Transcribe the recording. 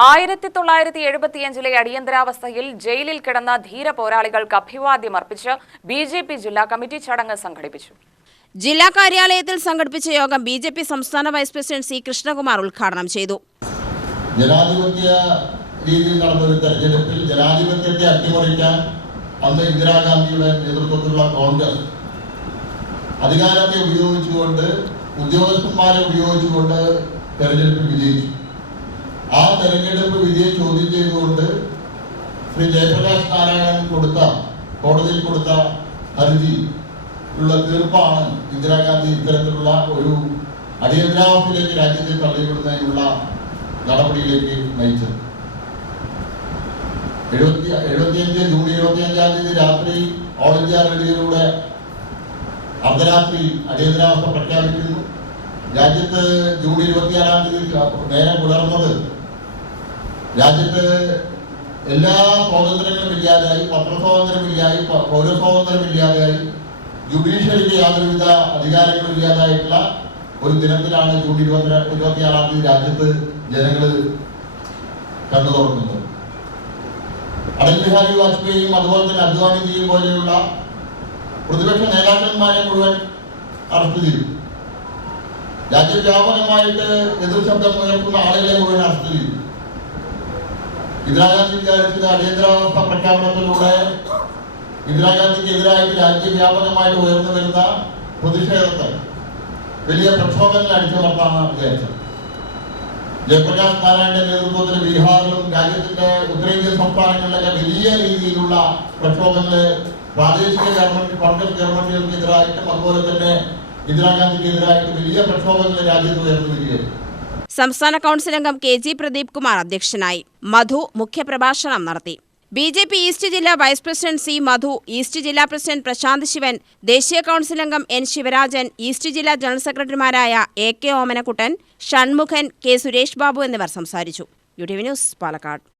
1975 അടിയന്തരാവസ്ഥയിൽ ജയിലിൽ കിടന്ന ധീര പോരാളികൾക്ക് അഭിവാദ്യമർപ്പിച്ച് ബിജെപി ജില്ലാ കമ്മിറ്റി ചടങ്ങ് സംഘടിപ്പിച്ചു. ജില്ലാ കാര്യാലയത്തിൽ സംഘടിപ്പിച്ച യോഗം ബിജെപി സംസ്ഥാന വൈസ് പ്രസിഡന്റ് സി കൃഷ്ണകുമാർ ഉദ്ഘാടനം ചെയ്തു. ജനാധിപത്യ രീതിയിൽ നടന്ന ഒരു തെരഞ്ഞെടുപ്പിൽ ജനാധിപത്യത്തെ അട്ടിമറിക്കാൻ അന്ന് ഇന്ദിരാഗാന്ധിയുടെ നേതൃത്വത്തിലുള്ള കോൺഗ്രസ് അധികാരത്തെ ഉപയോഗിച്ചുകൊണ്ട് ഉദ്യോഗസ്ഥന്മാരെ ഉപയോഗിച്ചുകൊണ്ട് തെരഞ്ഞെടുപ്പിൽ വിജയിച്ചു. ആ തെരഞ്ഞെടുപ്പ് വിജയം ചോദ്യം ചെയ്തുകൊണ്ട് ശ്രീ ജയപ്രകാശ് നാരായണൻ കോടതിയിൽ കൊടുത്ത ഹർജി ഉള്ള തീർപ്പാണ് ഇന്ദിരാഗാന്ധി ഇത്തരത്തിലുള്ള ഒരു അടിയന്തരാവസ്ഥയിലേക്ക് രാജ്യത്തെ തള്ളിവിടുന്നതിനുള്ള നടപടിയിലേക്ക് നയിച്ചത്. 75 ജൂൺ 25 രാത്രി ഓൾ ഇന്ത്യ റേഡിയോയിലൂടെ അർദ്ധരാത്രി അടിയന്തരാവസ്ഥ പ്രഖ്യാപിക്കുന്നു. രാജ്യത്ത് ജൂൺ 26 നേരം പുലർന്നത് രാജ്യത്ത് എല്ലാ സ്വാതന്ത്ര്യങ്ങളും ഇല്ലാതെയായി, പത്രസ്വാതന്ത്ര്യമില്ലായി, പൗരസ്വാതന്ത്ര്യമില്ലാതെയായി, ജുഡീഷ്യറിക്ക് യാതൊരുവിധ അധികാരങ്ങളും ഇല്ലാതായിട്ടുള്ള ഒരു ദിനത്തിലാണ് ജൂൺ 26 രാജ്യത്ത് ജനങ്ങൾ കണ്ണു തുറക്കുന്നത്. അടൽ ബിഹാരി വാജ്പേയിയും അതുപോലെ തന്നെ അദ്വാനിജിയും പോലെയുള്ള പ്രതിപക്ഷ നേതാക്കന്മാരെ മുഴുവൻ അറസ്റ്റ് ചെയ്തു. രാജ്യവ്യാപകമായിട്ട് എതിർശബ്ദം ഉയർത്തുന്ന ആളുകളെ മുഴുവൻ അറസ്റ്റ് ചെയ്തു. ഇന്ദിരാഗാന്ധി വിചാരിച്ചത് അടിയന്തരാവസ്ഥ പ്രഖ്യാപനത്തിലൂടെ ഇന്ദിരാഗാന്ധിക്കെതിരായിട്ട് രാജ്യവ്യാപകമായിട്ട് ഉയർന്നു വരുന്ന പ്രതിഷേധത്തെ വലിയ പ്രക്ഷോഭങ്ങൾ അടിച്ചമർത്താനാണ് വിചാരിച്ചത്. ജയപ്രകാശ് നാരായണന്റെ നേതൃത്വത്തിൽ ബീഹാറിലും രാജ്യത്തിന്റെ ഉത്തരേന്ത്യൻ സംസ്ഥാനങ്ങളിലൊക്കെ വലിയ രീതിയിലുള്ള പ്രക്ഷോഭങ്ങള് പ്രാദേശിക ഗവൺമെന്റ്, കോൺഗ്രസ് ഗവൺമെന്റുകൾക്കെതിരായിട്ടും അതുപോലെ തന്നെ ഇന്ദിരാഗാന്ധിക്കെതിരായിട്ടും വലിയ പ്രക്ഷോഭങ്ങൾ രാജ്യത്ത് ഉയർന്നു വരികയായിരുന്നു. സംസ്ഥാന കൗൺസിൽ അംഗം KG പ്രദീപ് കുമാർ അധ്യക്ഷനായി. മധു മുഖ്യപ്രഭാഷണം നടത്തി. ബിജെപി ഈസ്റ്റ് ജില്ലാ വൈസ് പ്രസിഡന്റ് സി മധു, ഈസ്റ്റ് ജില്ലാ പ്രസിഡന്റ് പ്രശാന്ത് ശിവൻ, ദേശീയ കൗൺസിൽ അംഗം N ശിവരാജൻ, ഈസ്റ്റ് ജില്ലാ ജനറൽ സെക്രട്ടറിമാരായ AK ഓമനക്കുട്ടൻ, ഷൺമുഖൻ, K സുരേഷ് ബാബു എന്നിവർ സംസാരിച്ചു. UTV news, Palakkad.